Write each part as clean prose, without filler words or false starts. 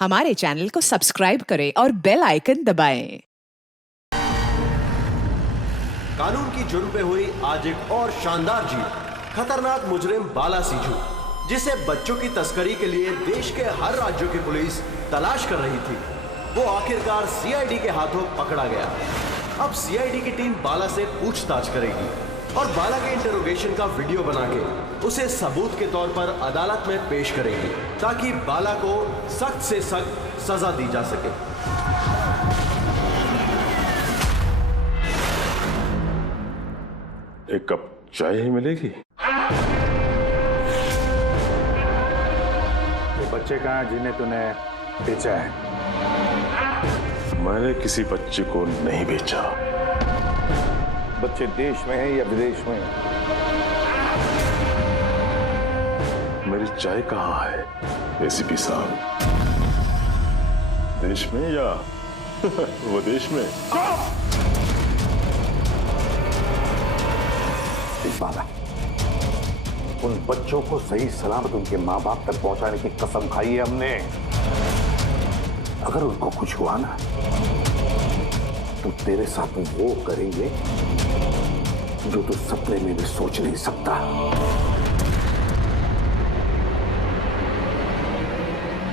हमारे चैनल को सब्सक्राइब करें और बेल आइकन दबाएं। कानून की जुर्म पे हुई आज एक और शानदार जीत। खतरनाक मुजरिम बाला सिंजू, जिसे बच्चों की तस्करी के लिए देश के हर राज्यों की पुलिस तलाश कर रही थी, वो आखिरकार सीआईडी के हाथों पकड़ा गया। अब सीआईडी की टीम बाला से पूछताछ करेगी और बाला के इंटरोगेशन का वीडियो बना के उसे सबूत के तौर पर अदालत में पेश करेगी, ताकि बाला को सख्त से सख्त सजा दी जा सके। एक कप चाय ही मिलेगी? वो बच्चे कहाँ जिन्हें तूने बेचा है? मैंने किसी बच्चे को नहीं बेचा। बच्चे देश में है या विदेश में? मेरी चाय कहाँ है एसीपी साहब? देश में या विदेश में? बाला, उन बच्चों को सही सलामत उनके माँ बाप तक पहुंचाने की कसम खाई है हमने। अगर उनको कुछ हुआ ना, तो तेरे साथ वो करेंगे जो तू सपने में भी सोच नहीं सकता।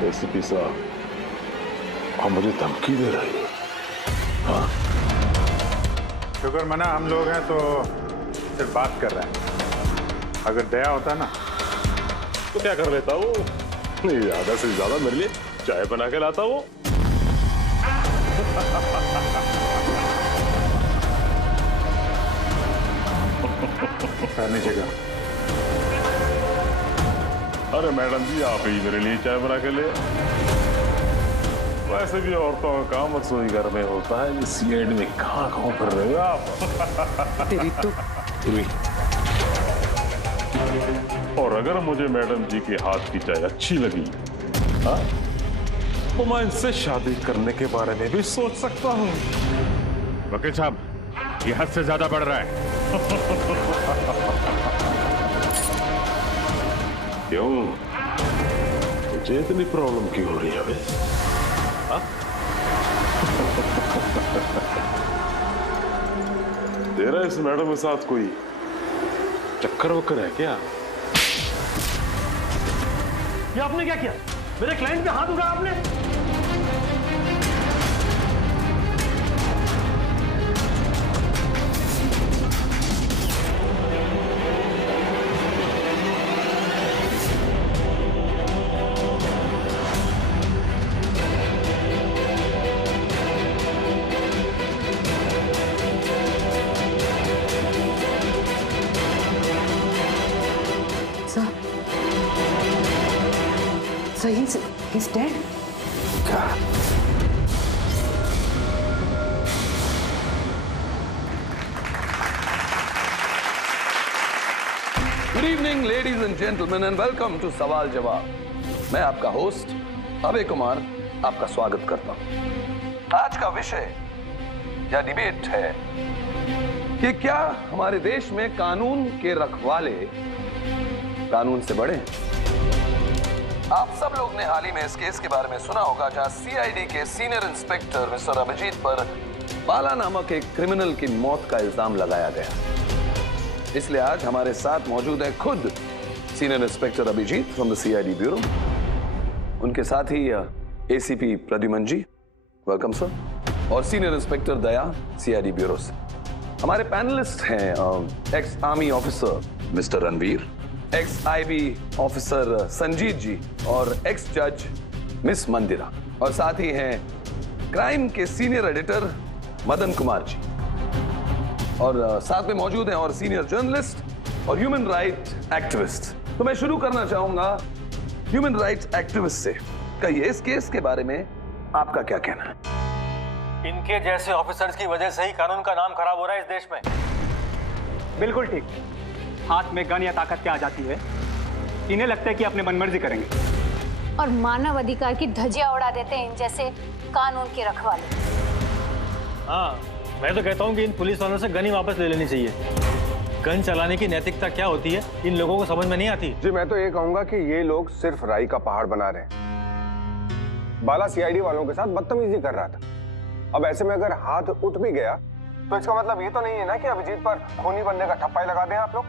एसीपी साहब, आप मुझे धमकी दे रहे हो? हाँ? शुक्र मना हम लोग हैं तो सिर्फ बात कर रहे हैं। अगर दया होता ना तो क्या कर लेता वो? ज्यादा से ज्यादा मेरे लिए चाय बना के लाता वो। नीचे का। अरे मैडम जी, आप ही मेरे लिए चाय बना के ले। वैसे भी औरतों का काम रसोई घर में होता है, ये सीआईडी में कहाँ कर रहे हो आप? तेरी तो और अगर मुझे मैडम जी के हाथ की चाय अच्छी लगी, हाँ, तो मैं इनसे शादी करने के बारे में भी सोच सकता हूँ। वकील साहब, ये हद से ज्यादा बढ़ रहा है। क्यों? मुझे इतनी प्रॉब्लम क्यों हो रही है? हाँ? तेरा इस मैडम के साथ कोई चक्कर वक्कर है क्या? ये आपने क्या किया? मेरे क्लाइंट पे हाथ उठाया आपने? So he's dead? Good evening ladies and gentleman and welcome to सवाल जवाब। मैं आपका होस्ट अभय कुमार आपका स्वागत करता हूं। आज का विषय या डिबेट है कि क्या हमारे देश में कानून के रखवाले कानून से बड़े हैं? आप सब लोग ने हाल ही में इस केस के बारे में सुना होगा, जहां सीआईडी के सीनियर इंस्पेक्टर मिस्टर अभिजीत पर बाला नामक एक क्रिमिनल की मौत का इल्जाम लगाया गया। इसलिए आज हमारे साथ मौजूद है खुद senior inspector Abhijeet from the CID bureau, उनके साथ ही ACP Pradyuman ji, welcome sir, और senior inspector Daya CID bureau से। हमारे पैनलिस्ट हैं ex army officer mister Ranveer, ex IB officer Sanjeet ji और एक्स जज मिस मंदिरा, और साथ ही हैं क्राइम के सीनियर एडिटर मदन कुमार जी, और साथ में मौजूद हैं और सीनियर जर्नलिस्ट और ह्यूमन राइट एक्टिविस्ट। तो मैं शुरू करना चाहूंगा ह्यूमन राइट्स एक्टिविस्ट से। कहिए, इस केस के बारे में आपका क्या कहना है? इनके जैसे ऑफिसर्स की वजह से ही कानून का नाम खराब हो रहा है इस देश में। बिल्कुल ठीक। हाथ में गन या ताकत क्या आ जाती है, इन्हें लगता है कि अपने मनमर्जी करेंगे और मानव अधिकार की धज्जियां उड़ा देते हैं इन जैसे कानून के रखवाले। हाँ, मैं तो कहता हूँ कि इन पुलिस वालों से गन ही वापस ले लेनी चाहिए। गन चलाने की नैतिकता क्या होती है इन लोगों को समझ में नहीं आती। जी मैं तो ये कहूंगा कि ये लोग सिर्फ राई का पहाड़ बना रहे हैं। बाला सीआईडी वालों के साथ बदतमीजी कर रहा था। अब ऐसे में अगर हाथ उठ भी गया तो इसका मतलब ये तो नहीं है ना कि अभिजीत पर खूनी बनने का ठप्पा ही लगा दें आप लोग।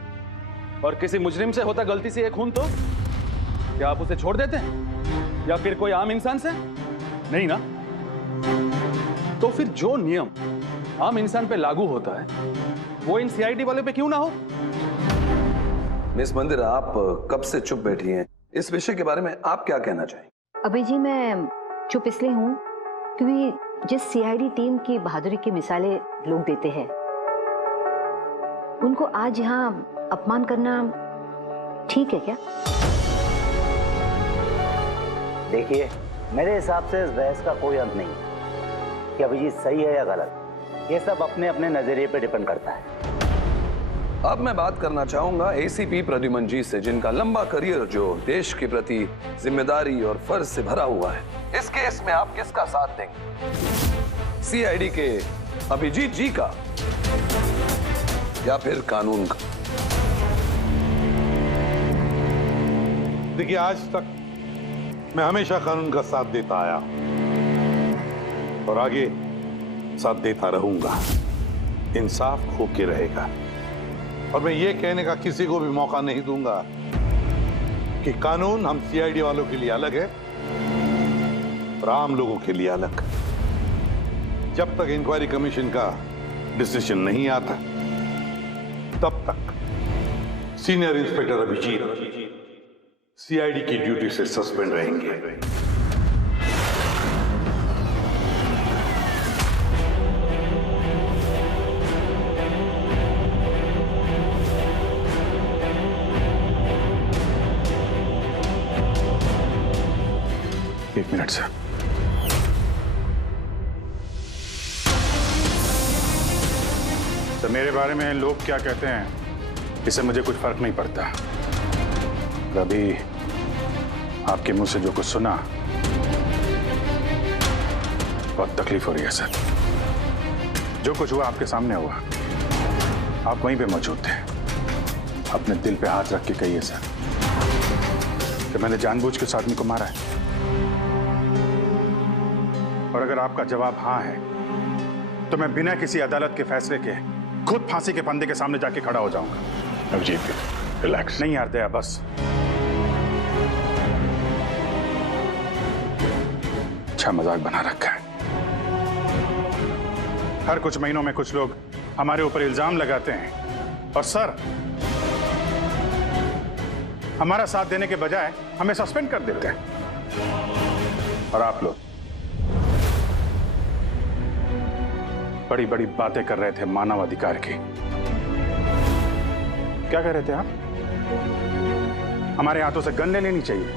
और किसी मुजरिम से होता गलती से एक खून तो क्या आप उसे छोड़ देते हैं या फिर कोई आम इंसान से? नहीं ना। तो फिर जो नियम आम इंसान पे लागू होता है वो इन सीआईडी वाले पे क्यों ना हो? मिस मंदिर, आप कब से चुप बैठी हैं? इस विषय के बारे में आप क्या कहना चाहेंगे? अभी जी मैं चुप इसलिए हूँ क्योंकि जिस सीआईडी टीम की बहादुरी की मिसालें लोग देते हैं उनको आज यहाँ अपमान करना ठीक है क्या? देखिए, मेरे हिसाब से इस बहस का कोई अंत नहीं कि अभिजीत सही है या गलत। ये सब अपने अपने नजरिए पे डिपेंड करता है। अब मैं बात करना चाहूंगा एसीपी प्रद्युमन जी से, जिनका लंबा करियर जो देश के प्रति जिम्मेदारी और फर्ज से भरा हुआ है। इस केस में आप किसका साथ देंगे? सीआईडी के अभिजीत जी का या फिर कानून का? देखिए, आज तक मैं हमेशा कानून का साथ देता आया और आगे साथ देता रहूंगा। इंसाफ होके रहेगा और मैं ये कहने का किसी को भी मौका नहीं दूंगा कि कानून हम सीआईडी वालों के लिए अलग है और आम लोगों के लिए अलग। जब तक इंक्वायरी कमीशन का डिसीजन नहीं आता तब तक सीनियर इंस्पेक्टर अभिजीत सीआईडी की ड्यूटी से सस्पेंड रहेंगे। एक मिनट सर। तो मेरे बारे में लोग क्या कहते हैं इससे मुझे कुछ फर्क नहीं पड़ता। अभी आपके मुंह से जो कुछ सुना बहुत तकलीफ हो रही है सर। जो कुछ हुआ आपके सामने हुआ, आप वहीं पे मौजूद थे। अपने दिल पे हाथ रख के कहिए सर कि मैंने जानबूझ के उस आदमी को मारा है। और अगर आपका जवाब हाँ है तो मैं बिना किसी अदालत के फैसले के खुद फांसी के फंदे के सामने जाके खड़ा हो जाऊंगा। अभिजीत, रिलैक्स। नहीं यार दया, बस। अच्छा मजाक बना रखा है। हर कुछ महीनों में कुछ लोग हमारे ऊपर इल्जाम लगाते हैं और सर हमारा साथ देने के बजाय हमें सस्पेंड कर देते हैं। और आप लोग बड़ी बड़ी बातें कर रहे थे मानव अधिकार की। क्या कह रहे थे आप? हमारे हाथों से गन ले लेनी चाहिए।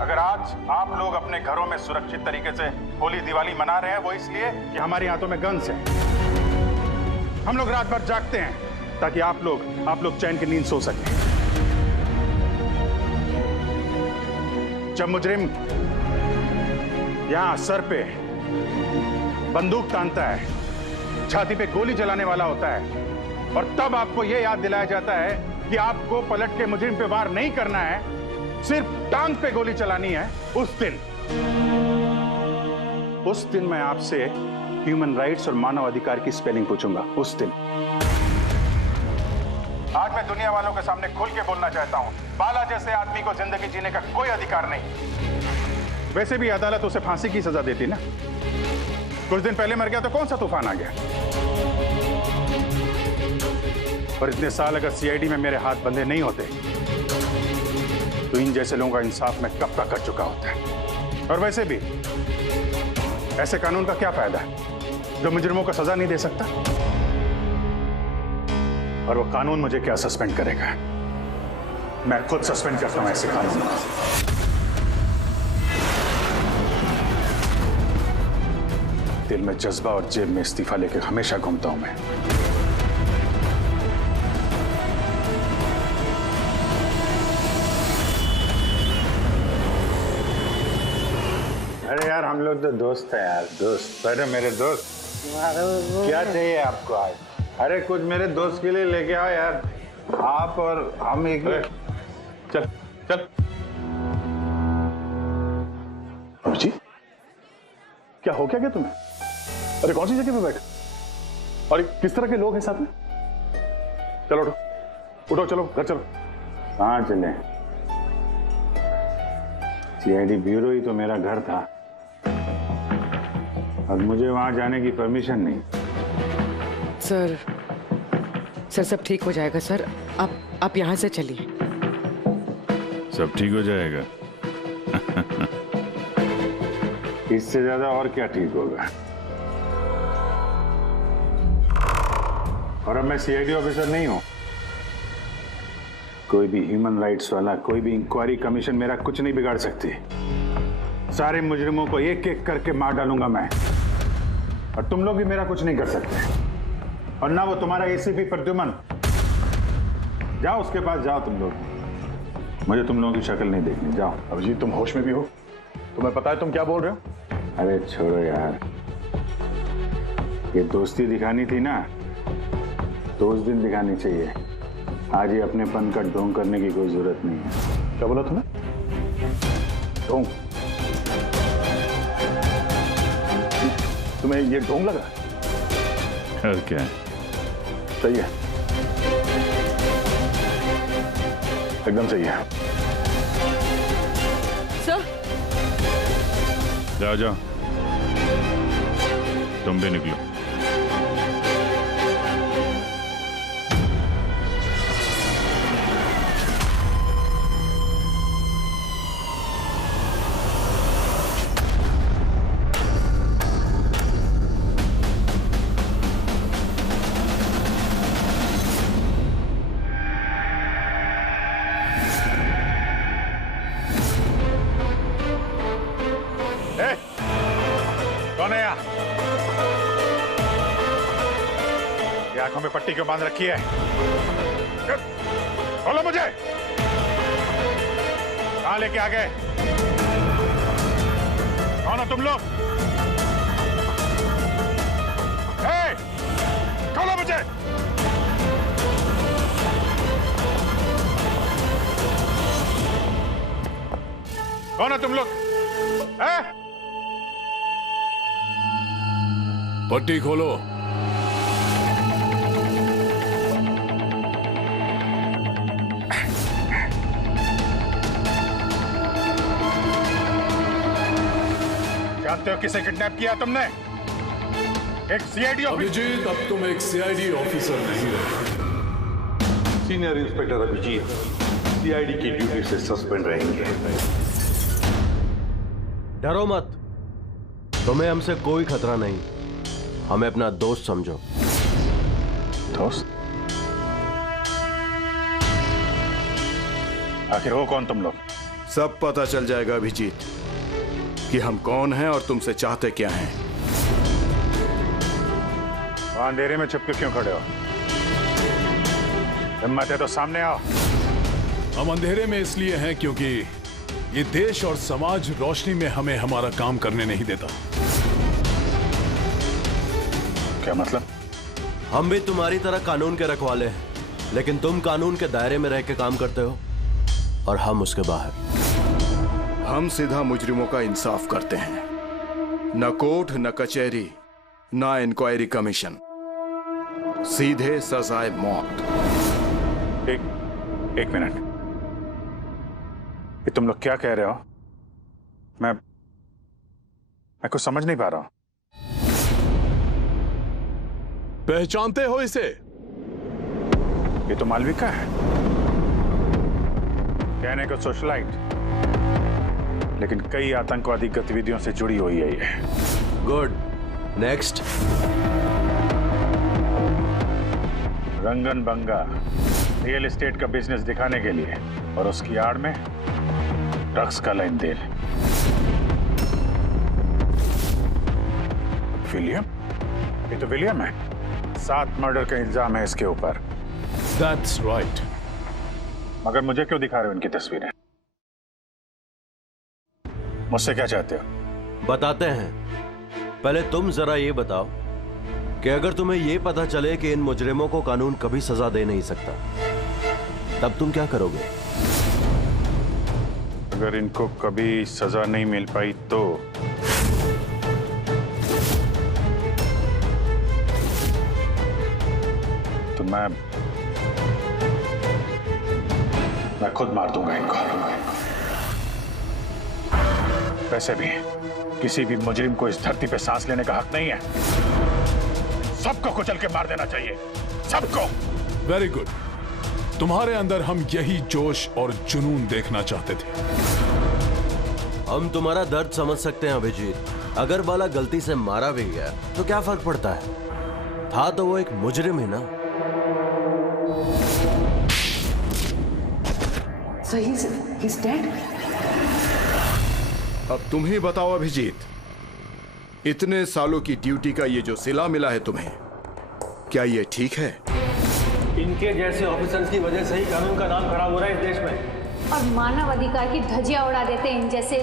अगर आज आप लोग अपने घरों में सुरक्षित तरीके से होली दिवाली मना रहे हैं वो इसलिए कि हमारे हाथों में गन्स हैं। हम लोग रात भर जागते हैं ताकि आप लोग चैन की नींद सो सकें। जब मुजरिम यहां सर पे बंदूक तानता है, छाती पे गोली चलाने वाला होता है और तब आपको यह याद दिलाया जाता है कि आपको पलट के मुजरिम पे वार नहीं करना है, सिर्फ टांग पे गोली चलानी है, उस दिन मैं आपसे ह्यूमन राइट्स और मानव अधिकार की स्पेलिंग पूछूंगा। उस दिन। आज मैं दुनिया वालों के सामने खुल के बोलना चाहता हूं, बाला जैसे आदमी को जिंदगी जीने का कोई अधिकार नहीं। वैसे भी अदालत उसे फांसी की सजा देती ना। कुछ दिन पहले मर गया तो कौन सा तूफान आ गया। और इतने साल अगर सीआईडी में मेरे हाथ बंधे नहीं होते तो इन जैसे लोगों का इंसाफ मैं कब का कर चुका होता है। और वैसे भी ऐसे कानून का क्या फायदा जो मुजरिमों को सजा नहीं दे सकता। और वो कानून मुझे क्या सस्पेंड करेगा, मैं खुद सस्पेंड करता हूं ऐसे कानून को। दिल में जज्बा और जेब में इस्तीफा लेकर हमेशा घूमता हूं मैं। अरे यार हम लोग तो दोस्त हैं यार, दोस्त। अरे मेरे दोस्त, क्या चाहिए आपको आज? अरे कुछ मेरे दोस्त के लिए लेके आओ यार। आप और हम एक। चल चल। अभिजीत, क्या हो क्या तुम्हें? अरे कौन सी जगह पे बैठे? और किस तरह के लोग हैं साथ में? चलो उठो, उठो, चलो घर चलो। कहाँ चले? सीआईडी ब्यूरो ही तो मेरा घर था और मुझे वहां जाने की परमिशन नहीं। सर सब ठीक हो जाएगा सर, आप यहाँ से चलिए। सब ठीक हो जाएगा। इससे ज्यादा और क्या ठीक होगा? और अब मैं सीआईडी ऑफिसर नहीं हूं। कोई भी ह्यूमन राइट्स वाला, कोई भी इंक्वायरी कमीशन मेरा कुछ नहीं बिगाड़ सकती। सारे मुजरिमों को एक एक करके मार डालूंगा मैं, और तुम लोग भी मेरा कुछ नहीं कर सकते। और ना वो तुम्हारा एसीपी प्रद्युमन। जाओ उसके पास जाओ तुम लोग, मुझे तुम लोगों की शक्ल नहीं देखनी। जाओ। अभिजीत, तुम होश में भी हो? तुम्हें पता है तुम क्या बोल रहे हो? अरे छोड़ो यार, ये दोस्ती दिखानी थी ना तो उस दिन दिखानी चाहिए। आज ही अपनेपन का ढोंग करने की कोई जरूरत नहीं है। क्या बोला तुमने? ढोंग? तुम्हें ये ढोंग लगा? और क्या है? सही है, एकदम सही है। सर जाओ जाओ, तुम भी निकलो। आंखों में पट्टी क्यों बांध रखी है? बोलो मुझे, कहां लेके आ गए? कौन हो तुम लोग? खोलो मुझे। कौन हो तुम लोग? पट्टी खोलो। जानते हो किसे किडनैप किया तुमने? एक सीआईडी ऑफिसर। अभिजीत, अब तुम एक सीआईडी ऑफिसर नहीं रहे। सीनियर इंस्पेक्टर अभिजीत सीआईडी की ड्यूटी से सस्पेंड रहेंगे। डरो मत, तुम्हें हमसे कोई खतरा नहीं। हमें अपना दोस्त समझो। दोस्त? आखिर हो कौन तुम लोग? सब पता चल जाएगा अभिजीत कि हम कौन हैं और तुमसे चाहते क्या हैं। वहां अंधेरे में छुप के क्यों खड़े हो? हिम्मत है तो सामने आओ। हम अंधेरे में इसलिए हैं क्योंकि ये देश और समाज रोशनी में हमें हमारा काम करने नहीं देता। क्या मतलब? हम भी तुम्हारी तरह कानून के रखवाले हैं, लेकिन तुम कानून के दायरे में रह के काम करते हो और हम उसके बाहर। हम सीधा मुजरिमों का इंसाफ करते हैं, न कोर्ट, न कचहरी, न इंक्वायरी कमीशन, सीधे सजाए मौत। एक मिनट, ये तुम लोग क्या कह रहे हो? मैं कुछ समझ नहीं पा रहा हूं। पहचानते हो इसे? ये तो मालविका है, कहने को सोशलाइट, लेकिन कई आतंकवादी गतिविधियों से जुड़ी हुई है ये। Good, next. Rangan Banga real estate का बिजनेस दिखाने के लिए और उसकी आड़ में ड्रग्स का लेन देन। विलियम? ये तो विलियम है। 7 मर्डर का इल्जाम है इसके ऊपर। That's right. मगर मुझे क्यों दिखा रहे हो इनकी तस्वीरें? मुझसे क्या चाहते हो? बताते हैं। पहले तुम जरा ये बताओ कि अगर तुम्हें ये पता चले कि इन मुजरिमों को कानून कभी सजा दे नहीं सकता, तब तुम क्या करोगे? अगर इनको कभी सजा नहीं मिल पाई तो मैं खुद मार दूंगा इनको। वैसे भी किसी भी मुजरिम को इस धरती पे सांस लेने का हक नहीं है। सबको कुचल के मार देना चाहिए, सबको। Very good. तुम्हारे अंदर हम यही जोश और जुनून देखना चाहते थे। हम तुम्हारा दर्द समझ सकते हैं अभिजीत। अगर बाला गलती से मारा भी गया तो क्या फर्क पड़ता है, था तो वो एक मुजरिम ही ना। So he's dead? अब तुम ही बताओ अभिजीत, इतने सालों की ड्यूटी का ये जो सिला मिला है तुम्हें, क्या ये ठीक है? इनके जैसे ऑफिसर्स की वजह से ही कानून का नाम खराब हो रहा है इस देश में। और मानव अधिकार की धज्जियां उड़ा देते हैं इन जैसे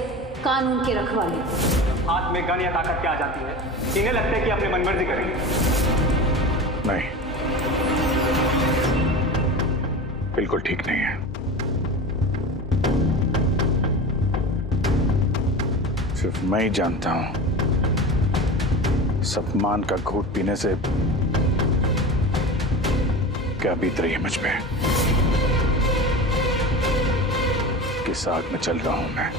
कानून के रखवाले। हाथ में गन या ताकत क्या आ जाती है, इन्हें लगता है कि अपनी मनमर्जी करेंगे। नहीं, बिल्कुल ठीक नहीं है। सिर्फ मैं ही जानता हूं इस अपमान का घूंट पीने से क्या बीत रही है मुझ पे। किस आग में चल रहा हूं मैं।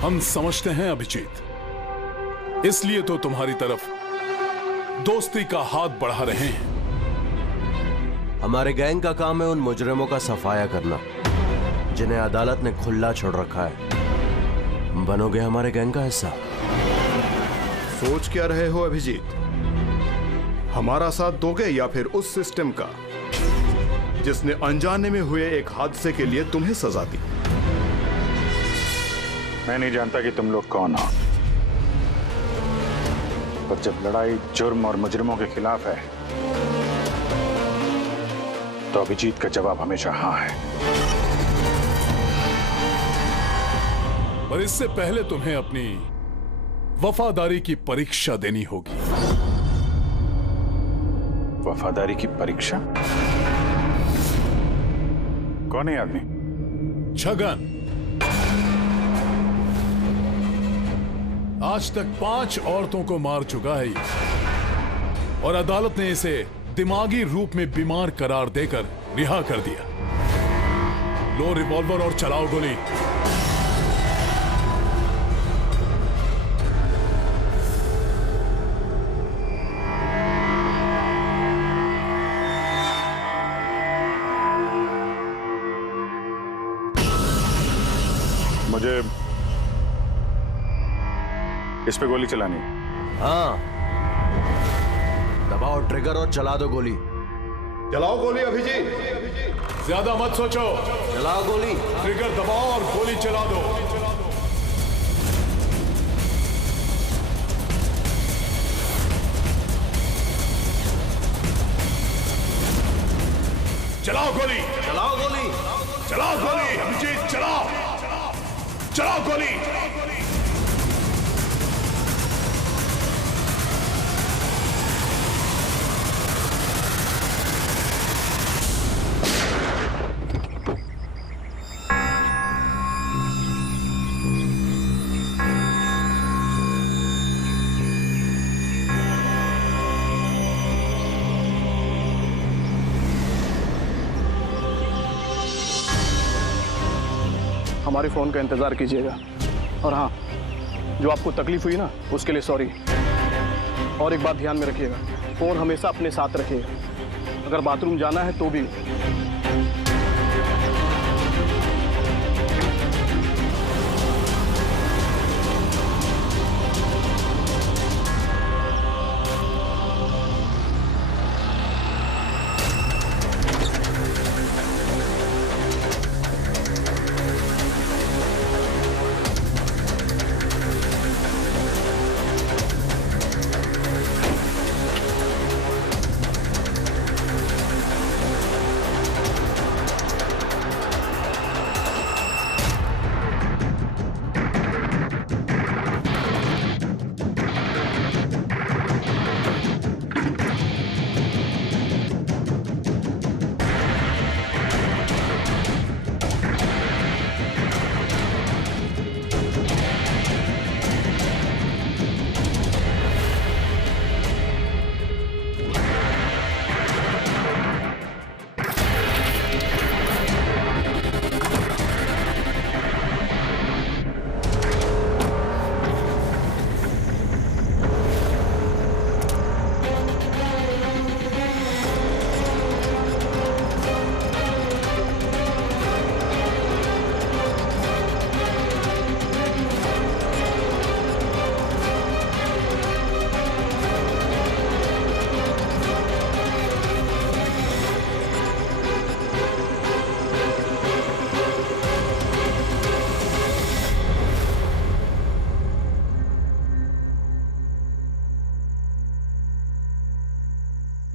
हम समझते हैं अभिजीत, इसलिए तो तुम्हारी तरफ दोस्ती का हाथ बढ़ा रहे हैं। हमारे गैंग का काम है उन मुजरिमों का सफाया करना जिन्हें अदालत ने खुला छोड़ रखा है। बनोगे हमारे गैंग का हिस्सा? सोच क्या रहे हो अभिजीत? हमारा साथ दोगे या फिर उस सिस्टम का जिसने अनजाने में हुए एक हादसे के लिए तुम्हें सजा दी? मैं नहीं जानता कि तुम लोग कौन हो, पर जब लड़ाई जुर्म और मुजरिमों के खिलाफ है तो अभिजीत का जवाब हमेशा हाँ है। पर इससे पहले तुम्हें अपनी वफादारी की परीक्षा देनी होगी। वफादारी की परीक्षा? कौन है आदमी? छगन। आज तक 5 औरतों को मार चुका है ये, और अदालत ने इसे दिमागी रूप में बीमार करार देकर रिहा कर दिया। लो रिवॉल्वर और चलाओ गोली। मुझे इस पे गोली चलानी है। हाँ, दबाओ ट्रिगर और चला दो गोली। चलाओ गोली अभिजीत। ज्यादा मत सोचो, चलाओ गोली। ट्रिगर दबाओ और गोली चला दो। चलाओ गोली। चलाओ गोली। चलाओ गोली अभिजीत, चलाओ। चलाओ गोली। हमारे फोन का इंतजार कीजिएगा। और हाँ, जो आपको तकलीफ हुई ना, उसके लिए सॉरी। और एक बात ध्यान में रखिएगा, फोन हमेशा अपने साथ रखिएगा। अगर बाथरूम जाना है तो भी।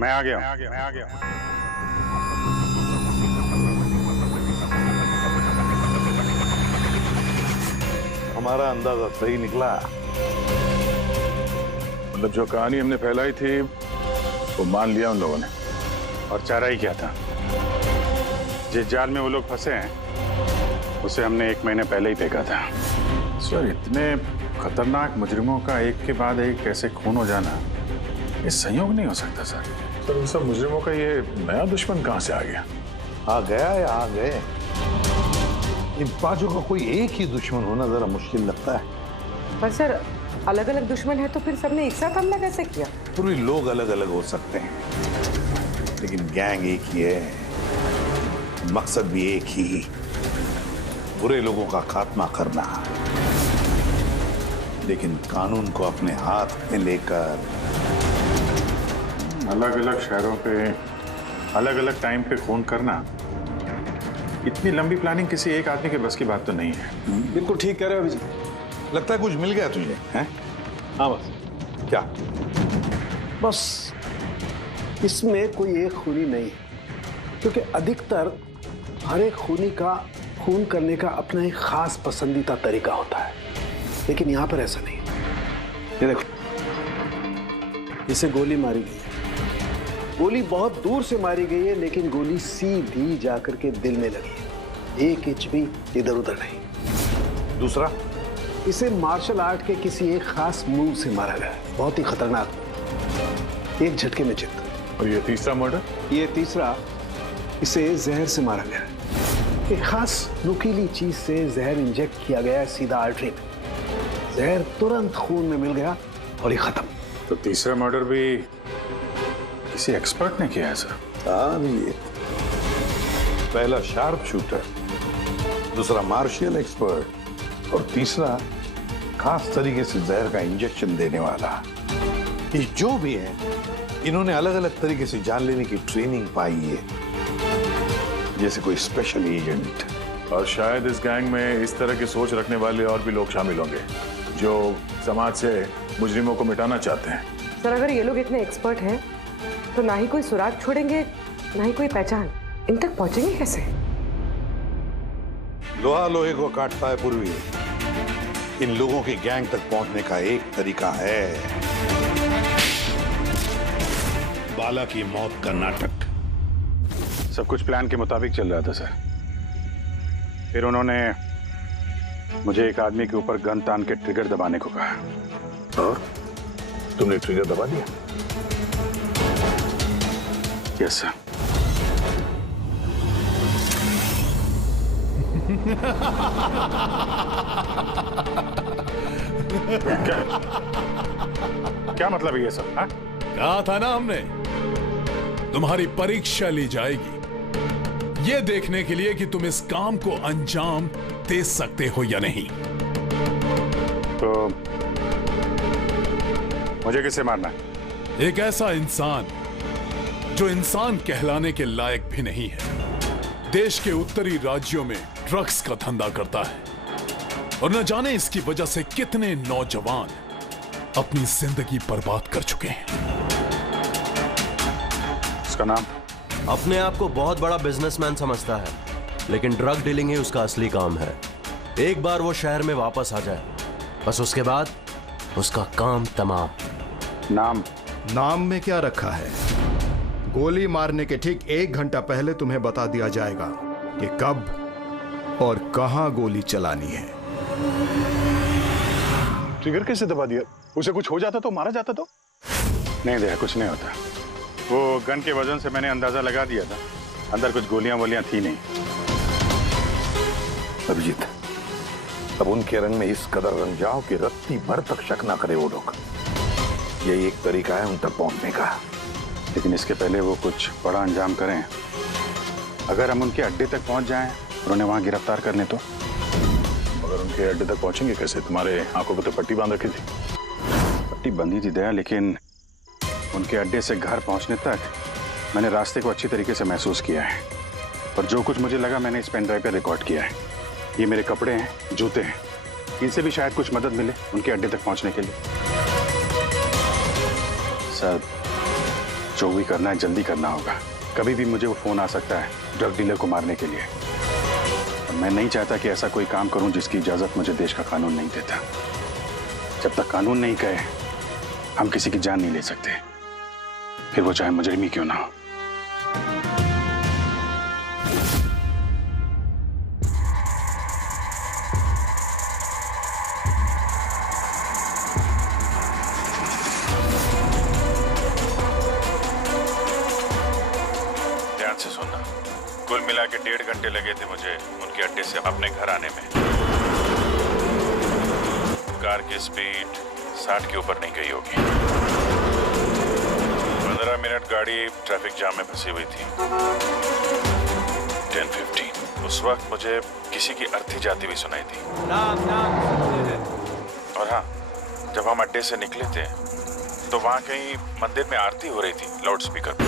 मैं आ गया। हमारा अंदाजा सही निकला। मतलब जो कहानी हमने फैलाई थी वो मान लिया उन लोगों ने, और चारा ही क्या था। जिस जाल में वो लोग फंसे हैं उसे हमने 1 महीने पहले ही फेंका था। सर, इतने खतरनाक मुजरिमों का एक के बाद एक कैसे खून हो जाना, ये संयोग नहीं हो सकता सर। सर, इन सब मुजरिमों का ये नया दुश्मन कहाँ से आ गया? आ गया या आ गए, इन पांचों का कोई एक ही दुश्मन होना जरा मुश्किल लगता है। पर सर, अलग अलग दुश्मन है तो फिर सबने एक साथ हमला कैसे किया? पूरे लोग अलग अलग हो सकते हैं, लेकिन गैंग एक ही है, मकसद भी एक ही, बुरे लोगों का खात्मा करना। लेकिन कानून को अपने हाथ में लेकर अलग अलग शहरों पे अलग अलग टाइम पे खून करना, इतनी लंबी प्लानिंग किसी एक आदमी के बस की बात तो नहीं है। बिल्कुल ठीक कह रहे हो अभिजीत। लगता है कुछ मिल गया तुझे, हैं? हाँ बस। क्या? बस इसमें कोई एक खूनी नहीं है, क्योंकि अधिकतर हर एक खूनी का खून करने का अपना एक खास पसंदीदा तरीका होता है, लेकिन यहां पर ऐसा नहीं। ये देखो, इसे गोली मारी गई है। गोली बहुत दूर से मारी गई है, लेकिन गोली सीधी जाकर के दिल में लगी है, 1 इंच भी इधर उधर नहीं। दूसरा, इसे मार्शल आर्ट के किसी एक खास मूव से मारा गया है, बहुत ही खतरनाक, एक झटके में चित। और ये तीसरा मर्डर? ये तीसरा, इसे जहर से मारा गया है। एक खास नुकीली चीज से जहर इंजेक्ट किया गया है सीधा आर्टरी में, जहर तुरंत खून में मिल गया और ये खत्म। तो तीसरा मर्डर भी किसी एक्सपर्ट ने किया है सर? हाँ, ये पहला शार्प शूटर, दूसरा मार्शियल एक्सपर्ट, और तीसरा खास तरीके से जहर का इंजेक्शन देने वाला। ये जो भी है, इन्होंने अलग अलग तरीके से जान लेने की ट्रेनिंग पाई है, जैसे कोई स्पेशल एजेंट। और शायद इस गैंग में इस तरह की सोच रखने वाले और भी लोग शामिल होंगे जो समाज से मुजरिमों को मिटाना चाहते हैं। सर, अगर ये लोग इतने एक्सपर्ट हैं तो ना ही कोई सुराग छोड़ेंगे, ना ही कोई पहचान। इन तक पहुंचेंगे कैसे? लोहा लोहे को काटता है पूर्वी। इन लोगों की गैंग तक पहुंचने का एक तरीका है, बाला की मौत का नाटक। सब कुछ प्लान के मुताबिक चल रहा था सर। फिर उन्होंने मुझे एक आदमी के ऊपर गन तान के ट्रिगर दबाने को कहा। और तुमने ट्रिगर दबा दिया? Yes sir. क्या मतलब है ये सब? हाँ? कहा था ना हमने, तुम्हारी परीक्षा ली जाएगी ये देखने के लिए कि तुम इस काम को अंजाम दे सकते हो या नहीं। तो मुझे किससे मारना है? एक ऐसा इंसान जो इंसान कहलाने के लायक भी नहीं है, देश के उत्तरी राज्यों में ड्रग्स का धंधा करता है, और न जाने इसकी वजह से कितने नौजवान अपनी जिंदगी बर्बाद कर चुके हैं। उसका नाम? अपने आप को बहुत बड़ा बिजनेसमैन समझता है, लेकिन ड्रग डीलिंग ही उसका असली काम है। एक बार वो शहर में वापस आ जाए, बस उसके बाद उसका काम तमाम। नाम? नाम में क्या रखा है? गोली मारने के ठीक 1 घंटा पहले तुम्हें बता दिया जाएगा कि कब और कहां गोली चलानी है। ट्रिगर कैसे दबा दिया? उसे कुछ हो जाता तो, मारा जाता तो? नहीं दया, कुछ नहीं होता। वो गन के वजन से मैंने अंदाजा लगा दिया था, अंदर कुछ गोलियां वोलियां थी नहीं। अभिजीत, अब उनके रंग में इस कदर रंग जाओ कि रत्ती भर तक शक ना करे वो लोग। यही एक तरीका है उन तक पहुंचने का। लेकिन इसके पहले वो कुछ बड़ा अंजाम करें। अगर हम उनके अड्डे तक पहुंच जाएं और उन्हें वहां गिरफ्तार कर लें तो? मगर उनके अड्डे तक पहुंचेंगे कैसे? तुम्हारे आंखों पर तो पट्टी बांध रखी थी। पट्टी बंधी थी दया, लेकिन उनके अड्डे से घर पहुंचने तक मैंने रास्ते को अच्छी तरीके से महसूस किया है, और जो कुछ मुझे लगा मैंने इस पेन ड्राइव पर रिकॉर्ड किया है। ये मेरे कपड़े हैं, जूते हैं, इनसे भी शायद कुछ मदद मिले उनके अड्डे तक पहुंचने के लिए। सर, जो भी करना है जल्दी करना होगा। कभी भी मुझे वो फोन आ सकता है ड्रग डीलर को मारने के लिए। और मैं नहीं चाहता कि ऐसा कोई काम करूं जिसकी इजाजत मुझे देश का कानून नहीं देता। जब तक कानून नहीं कहे हम किसी की जान नहीं ले सकते, फिर वो चाहे मुजरिम ही क्यों ना हो। ध्यान से सुनना, कुल मिला के 1.5 घंटे लगे थे मुझे उनके अड्डे से अपने घर आने में। कार की स्पीड 60 के ऊपर नहीं गई होगी। 15 मिनट गाड़ी ट्रैफिक जाम में फंसी हुई थी। 10:15 उस वक्त मुझे किसी की अर्थी जाती हुई सुनाई थी। और हाँ, जब हम अड्डे से निकले थे तो वहां कहीं मंदिर में आरती हो रही थी लाउड स्पीकर पे।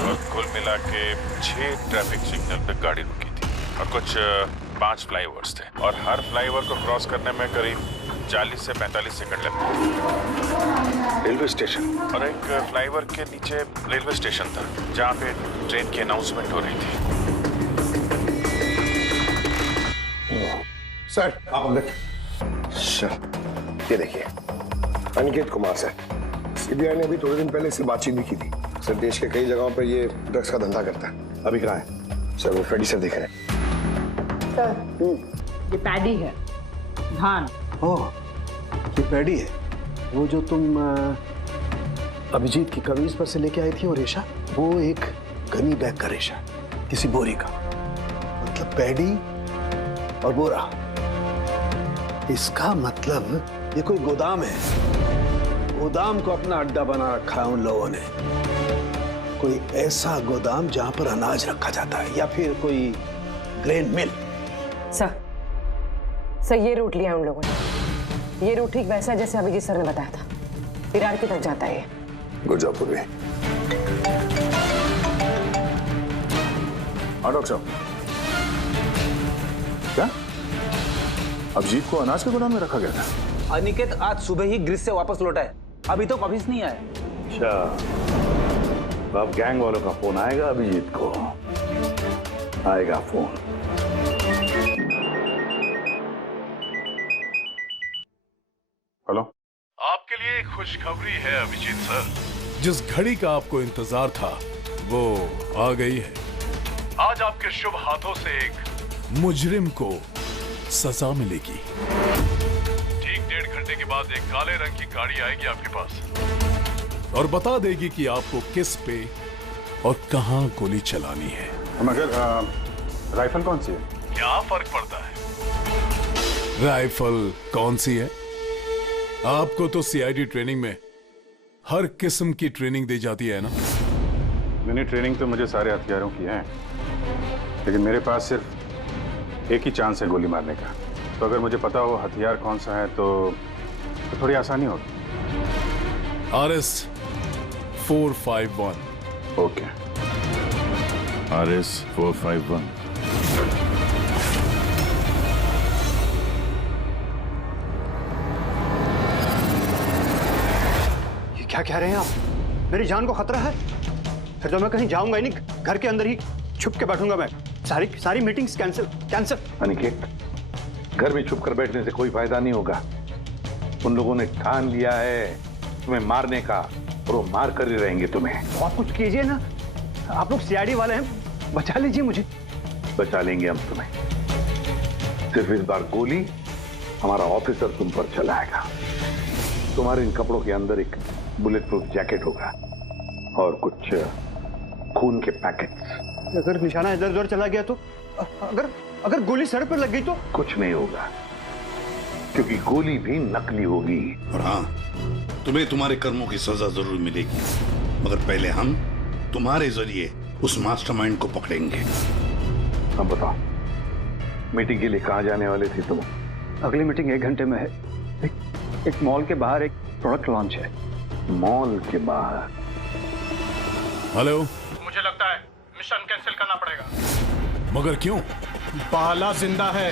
और कुल मिला के 6 ट्रैफिक सिग्नल पे गाड़ी रुकी थी और कुछ 5 फ्लाईओवर्स थे और हर फ्लाईओवर को क्रॉस करने में करीब 40 से 45 सेकंड लगते। रेलवे स्टेशन और एक फ्लाईओवर के नीचे रेलवे स्टेशन था जहाँ पे ट्रेन की अनाउंसमेंट हो रही थी। सर आप अंदर। सर ये देखिए, अनिकेत कुमार सर, सीबीआई ने अभी थोड़े दिन पहले इससे बातचीत भी की थी। सर देश के कई जगहों पर ये ड्रग्स का धंधा करता है। अभी कहाँ है? सर वो फ्रेडी सर दिख रहे हैं। सर ये पैडी है, धान। ओह, ये पैडी है, वो जो तुम अभिजीत की कमीज पर से लेके आई थी। और रेशा, वो एक गनी बैग का रेशा, किसी बोरी का। मतलब पैडी और बोरा, इसका मतलब ये कोई गोदाम है। गोदाम को अपना अड्डा बना रखा है उन लोगों ने। कोई ऐसा गोदाम जहां पर अनाज रखा जाता है, या फिर कोई ग्रेन मिल। सर ये रूट लिया उन लोगों ने। ये रूट ठीक वैसा जैसे अभिजीत सर ने बताया था, विरार की तरफ जाता है ये। गुरजापुर में। डॉक्टर साहब, क्या अभिजीत को अनाज के गोदाम में रखा गया था? अनिकेत आज सुबह ही ग्रीस से वापस लौटा है, अभी तो वापस नहीं आया। अच्छा, अब गैंग वालों का फोन आएगा अभिजीत को, आएगा फोन। हेलो, आपके लिए एक खुशखबरी है अभिजीत सर। जिस घड़ी का आपको इंतजार था वो आ गई है। आज आपके शुभ हाथों से एक मुजरिम को सजा मिलेगी। ठीक 1.5 घंटे के बाद एक काले रंग की गाड़ी आएगी आपके पास और बता देगी कि आपको किस पे और कहां गोली चलानी है। मगर राइफल कौन सी है? क्या फर्क पड़ता है राइफल कौन सी है? आपको तो सीआईडी ट्रेनिंग में हर किस्म की ट्रेनिंग दी जाती है ना। मैंने ट्रेनिंग तो मुझे सारे हथियारों की है, लेकिन मेरे पास सिर्फ एक ही चांस है गोली मारने का। तो अगर मुझे पता हो हथियार कौन सा है तो थोड़ी आसानी होगी। RS 451। Okay, RS 451। क्या कह रहे हैं आप? मेरी जान को खतरा है? फिर तो मैं कहीं जाऊंगा ही नहीं, घर के अंदर ही छुप के बैठूंगा मैं। सारी मीटिंग्स कैंसिल। अनिकेत, घर में छुप कर बैठने से कोई फायदा नहीं होगा। उन लोगों ने ठान लिया है तुम्हें मारने का और वो मार कर ही रहेंगे तुम्हें। तो आप कुछ कीजिए ना, आप लोग सीआईडी वाले हैं, बचा लीजिए मुझे। बचा लेंगे हम तुम्हें, सिर्फ इस बार गोली हमारा ऑफिसर तुम पर चलाएगा। तुम्हारे इन कपड़ों के अंदर एक बुलेट प्रूफ जैकेट होगा और कुछ खून के पैकेट्स। अगर निशाना इधर उधर चला गया तो? अगर गोली सर पर लग गई तो? कुछ नहीं होगा, क्योंकि गोली भी नकली होगी। और हाँ, तुम्हें तुम्हारे कर्मों की सजा जरूर मिलेगी, मगर पहले हम तुम्हारे जरिए उस मास्टरमाइंड को पकड़ेंगे। अब बताओ, मीटिंग के लिए कहाँ जाने वाले थे तुम? अगली मीटिंग 1 घंटे में है। एक मॉल के बाहर एक प्रोडक्ट लॉन्च है। मॉल के बाहर? हेलो, मुझे लगता है मिशन कैंसिल करना पड़ेगा। मगर क्यों? बाला जिंदा है।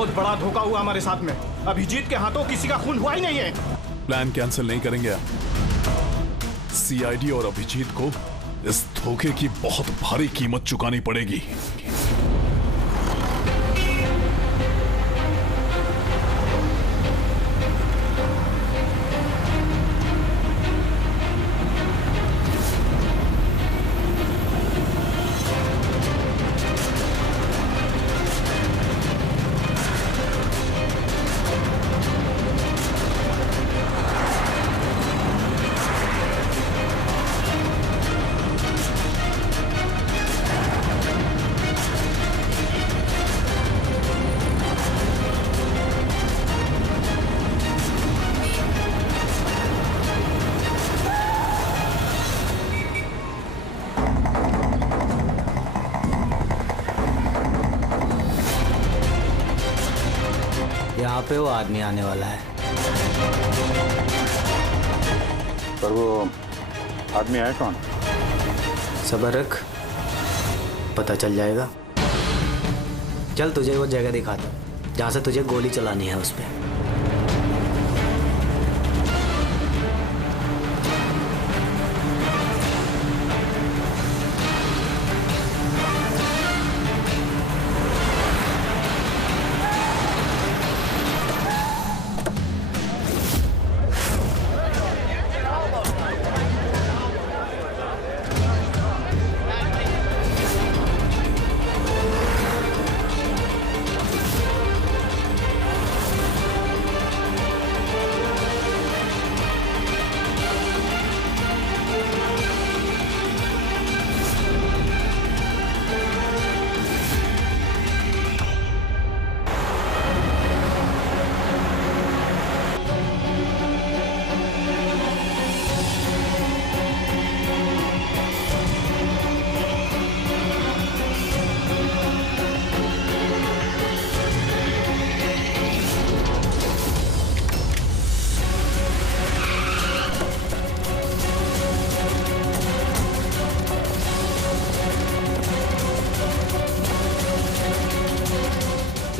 बहुत बड़ा धोखा हुआ हमारे साथ में। अभिजीत के हाथों किसी का खून हुआ ही नहीं है। प्लान कैंसिल नहीं करेंगे आप। सीआईडी और अभिजीत को इस धोखे की बहुत भारी कीमत चुकानी पड़ेगी। यहाँ पे वो आदमी आने वाला है। पर वो आदमी आया कौन? सब्र रख, पता चल जाएगा। चल तुझे वो जगह दिखाता जहाँ से तुझे गोली चलानी है उस पे।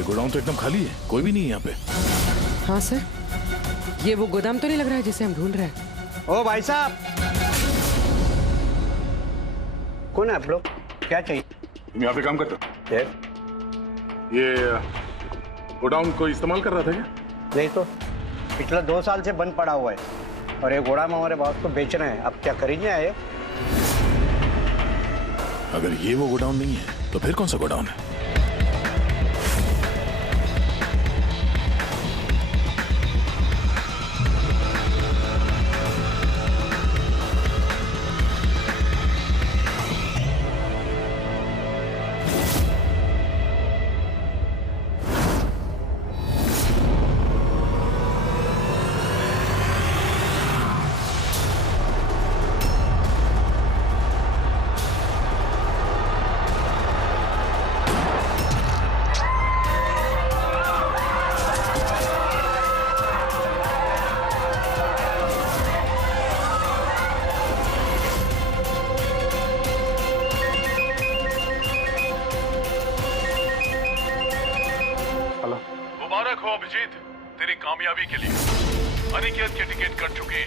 गोदाम तो एकदम खाली है, कोई भी नहीं है यहाँ पे। हाँ सर, ये वो गोदाम तो नहीं लग रहा है जिसे हम ढूंढ रहे हैं। ओ भाई साहब, कौन है आप लोग? क्या चाहिए? तुम यहाँ पे काम करते हो? ये गोडाउन को इस्तेमाल कर रहा था क्या? नहीं तो पिछले 2 साल से बंद पड़ा हुआ है और ये गोदाम हमारे बॉस को बेच रहे हैं। अब क्या करेंगे आए? अगर ये वो गोडाउन नहीं है तो फिर कौन सा गोडाउन है? मुबारक हो अभिजीत, तेरी कामयाबी के लिए। अनिकेत की टिकट कट चुकी है।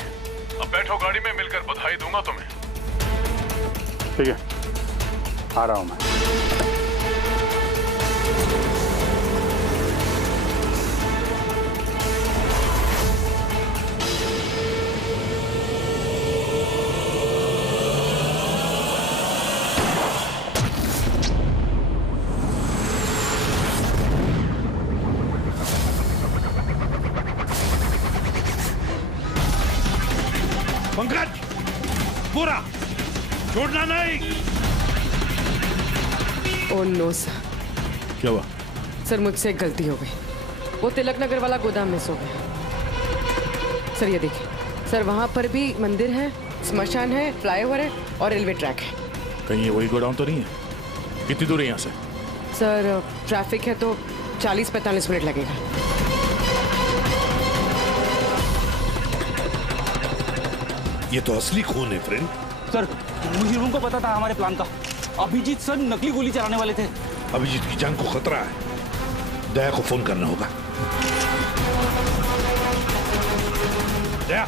अब बैठो गाड़ी में, मिलकर बधाई दूंगा तुम्हें। ठीक है, आ रहा हूं मैं। पंकज, पूरा छोड़ना नहीं। Oh no sir. क्या हुआ? सर मुझसे एक गलती हो गई। वो तिलक नगर वाला गोदाम मिस हो गया। सर ये देखिए, सर वहाँ पर भी मंदिर है, स्मशान है, फ्लाईओवर है और रेलवे ट्रैक है। कहीं ये वही गोडाउन तो नहीं है? कितनी दूर है यहाँ से? सर ट्रैफिक है तो 40-45 मिनट लगेगा। ये तो असली खून है फ्रेंड। सर मुझे को पता था हमारे प्लान का। अभिजीत सर नकली गोली चलाने वाले थे। अभिजीत की जान को खतरा है। दया को फोन करना होगा। दया,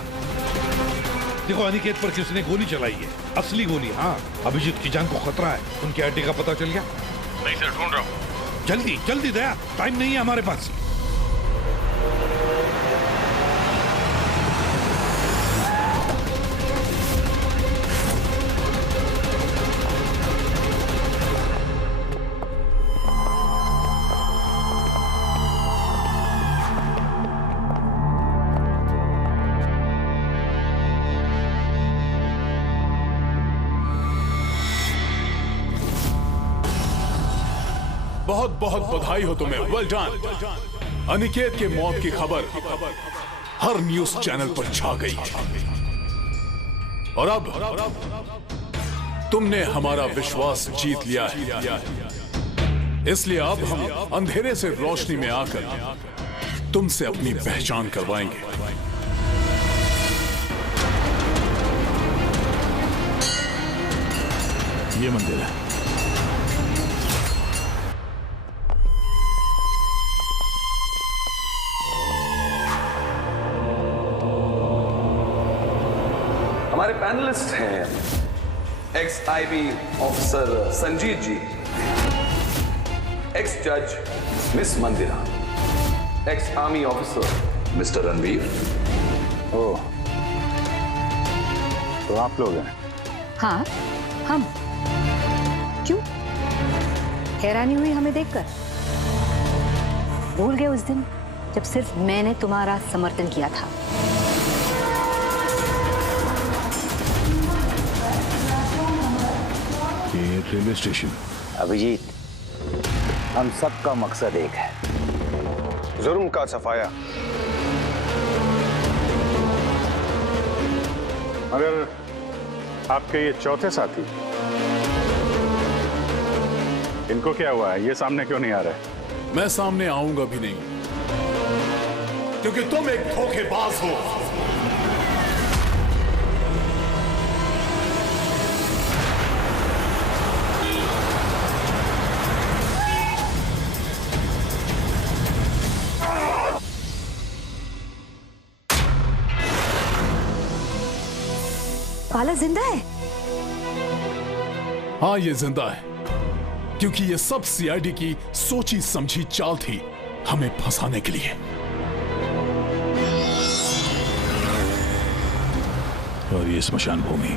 देखो अनिकेत पर किसने गोली चलाई है, असली गोली। हाँ, अभिजीत की जान को खतरा है। उनके अड्डे का पता चल गया? नहीं सर, ढूंढ रहा हूँ। जल्दी जल्दी दया, टाइम नहीं है हमारे पास। बहुत बहुत बधाई हो तुम्हें, वेल डन। अनिकेत के मौत की खबर हर न्यूज चैनल पर छा गई है और अब तुमने हमारा विश्वास जीत लिया है। इसलिए अब हम अंधेरे से रोशनी में आकर तुमसे अपनी पहचान करवाएंगे। ये मंदिर है। हमारे पैनलिस्ट हैं ex IB officer Sanjeet ji, ex जज miss Mandira, ex army officer mister Ranveer. ओह, तो आप लोग हैं? हाँ, हम। क्यों? हैरानी हुई हमें देखकर? भूल गए उस दिन जब सिर्फ मैंने तुम्हारा समर्थन किया था? ये रेलवे स्टेशन। अभिजीत, हम सबका मकसद एक है, जुर्म का सफाया। मगर आपके ये चौथे साथी, इनको क्या हुआ है? ये सामने क्यों नहीं आ रहे? मैं सामने आऊंगा भी नहीं, क्योंकि तुम एक धोखेबाज हो। बाला जिंदा है? हाँ, ये जिंदा है, क्योंकि ये सब सीआईडी की सोची समझी चाल थी हमें फंसाने के लिए। और ये स्मशान भूमि।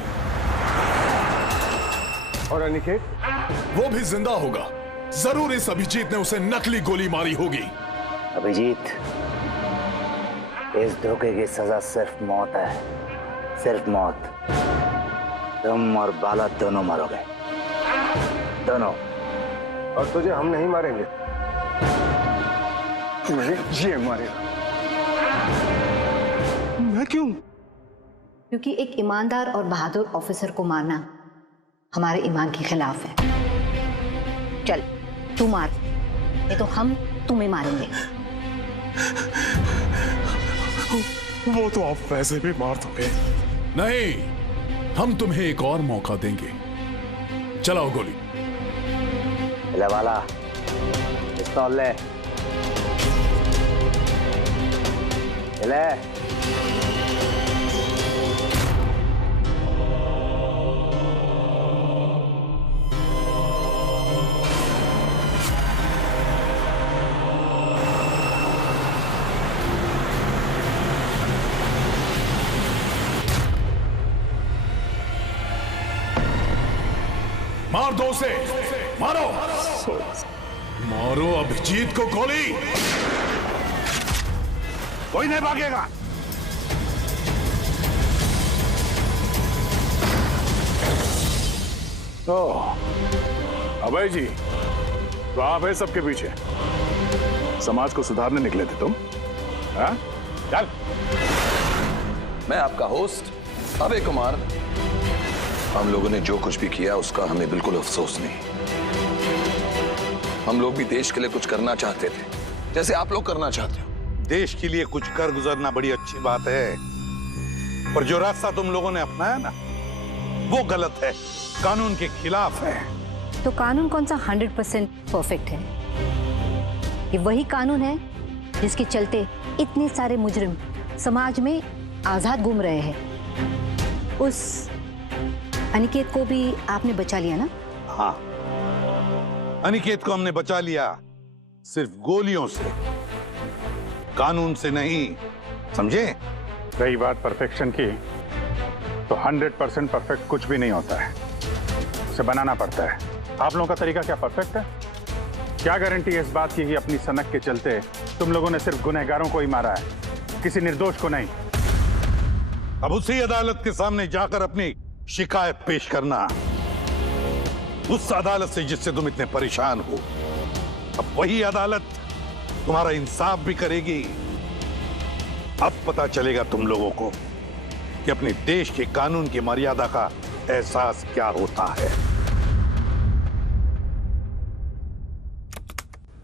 और अनिकेत? वो भी जिंदा होगा। जरूर इस अभिजीत ने उसे नकली गोली मारी होगी। अभिजीत, इस धोखे की सजा सिर्फ मौत है, सिर्फ मौत। तुम और बाला दोनों मरोगे, दोनों। और तुझे हम नहीं मारेंगे, ये मारेगा। मैं क्यों? क्योंकि एक ईमानदार और बहादुर ऑफिसर को मारना हमारे ईमान के खिलाफ है। चल, तू मार, ये तो हम तुम्हें मारेंगे। वो तो आप वैसे भी मार दोगे। नहीं, हम तुम्हें एक और मौका देंगे। चलाओ गोली। ले वाला, पिस्तौल ले। ले। मार दो उसे, मारो, मारो अभिजीत को गोली। कोई नहीं भागेगा। ओह, अभय जी, तो आप है सबके पीछे। समाज को सुधारने निकले थे तुम? हाँ? चल। मैं आपका होस्ट अभय कुमार। हम लोगों ने जो कुछ भी किया उसका हमें बिल्कुल अफसोस नहीं। हम लोग भी देश के लिए कुछ करना चाहते थे, जैसे आप लोग करना चाहते हो। देश के लिए कुछ कर गुजरना बड़ी अच्छी बात है, पर जो रास्ता तुम लोगों ने अपनाया ना, वो गलत है, कानून के खिलाफ है। तो कानून कौन सा 100% परफेक्ट है? ये वही कानून है जिसके चलते इतने सारे मुजरिम समाज में आजाद घूम रहे हैं। उस अनिकेत को भी आपने बचा लिया ना? हाँ, अनिकेत को हमने बचा लिया, सिर्फ गोलियों से, कानून से नहीं, समझे? रही बात परफेक्शन की, तो 100% परफेक्ट कुछ भी नहीं होता है, उसे बनाना पड़ता है। आप लोगों का तरीका क्या परफेक्ट है? क्या गारंटी है इस बात की कि अपनी सनक के चलते तुम लोगों ने सिर्फ गुनहगारों को ही मारा है, किसी निर्दोष को नहीं? अब उसी अदालत के सामने जाकर अपनी शिकायत पेश करना, उस अदालत से जिससे तुम इतने परेशान हो। अब वही अदालत तुम्हारा इंसाफ भी करेगी। अब पता चलेगा तुम लोगों को कि अपने देश के कानून की मर्यादा का एहसास क्या होता है।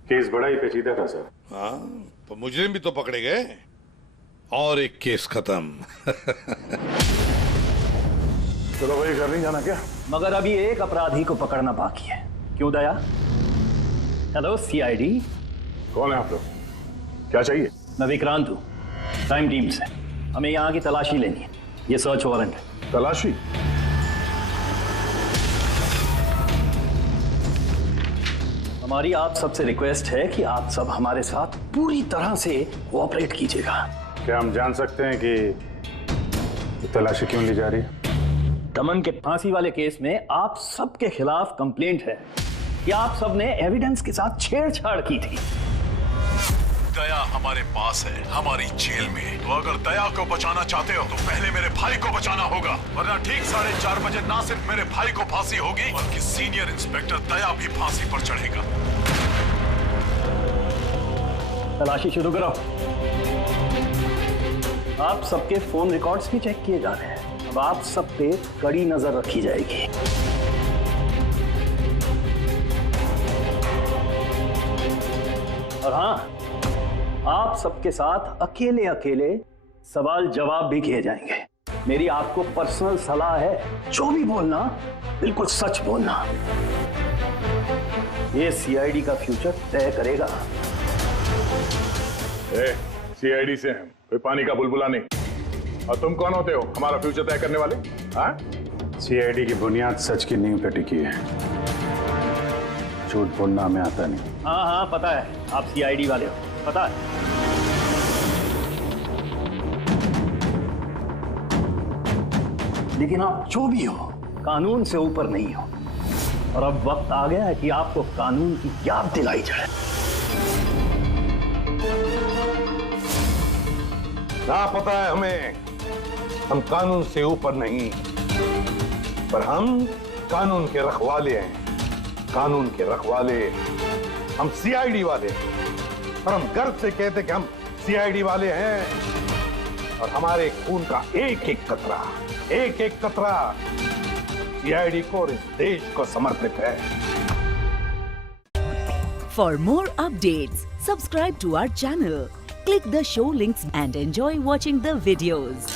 केस बड़ा ही पेचीदा था सर। हाँ, तो मुजरिम भी तो पकड़े गए और एक केस खत्म। चलो भाई, घर नहीं जाना क्या? मगर अभी एक अपराधी को पकड़ना बाकी है। क्यों दया? Hello CID. कौन है आप लोग? क्या चाहिए? मैं विक्रांत हूँ, क्राइम टीम से। हमें यहाँ की तलाशी लेनी है। ये सर्च वारंट है। तलाशी? हमारी आप सबसे रिक्वेस्ट है कि आप सब हमारे साथ पूरी तरह से कोऑपरेट कीजिएगा। क्या हम जान सकते हैं कि तलाशी क्यों ली जा रही है? दमन के फांसी वाले केस में आप सबके खिलाफ कंप्लेंट है कि आप सब ने एविडेंस के साथ छेड़छाड़ की थी। दया हमारे पास है, हमारी जेल में। तो अगर दया को बचाना चाहते हो तो पहले मेरे भाई को बचाना होगा, वरना ठीक 4:30 बजे ना सिर्फ मेरे भाई को फांसी होगी बल्कि सीनियर इंस्पेक्टर दया भी फांसी पर चढ़ेगा। तलाशी शुरू करो। आप सबके फोन रिकॉर्ड्स भी चेक किए जा रहे हैं। अब आप सब पे कड़ी नजर रखी जाएगी। और हाँ, आप सबके साथ अकेले अकेले सवाल जवाब भी किए जाएंगे। मेरी आपको पर्सनल सलाह है, जो भी बोलना बिल्कुल सच बोलना। ये सीआईडी का फ्यूचर तय करेगा। सीआईडी से हैं, कोई पानी का बुलबुला नहीं। और तुम कौन होते हो हमारा फ्यूचर तय करने वाले? हाँ? सीआईडी की बुनियाद सच की नींव पे टिकी है, झूठ बोलना हमें आता नहीं। हाँ हाँ पता है, आप सीआईडी वाले हो, पता है। लेकिन आप जो भी हो, कानून से ऊपर नहीं हो। और अब वक्त आ गया है कि आपको कानून की याद दिलाई जाए। ना पता है हमें, हम कानून से ऊपर नहीं, पर हम कानून के रखवाले हैं। कानून के रखवाले हम सीआईडी वाले हैं, और हम गर्व से कहते कि हम सीआईडी वाले हैं। और हमारे खून का एक एक कतरा सीआईडी को और इस देश को समर्पित है। For more updates, subscribe to our channel, click the show links and enjoy watching the videos.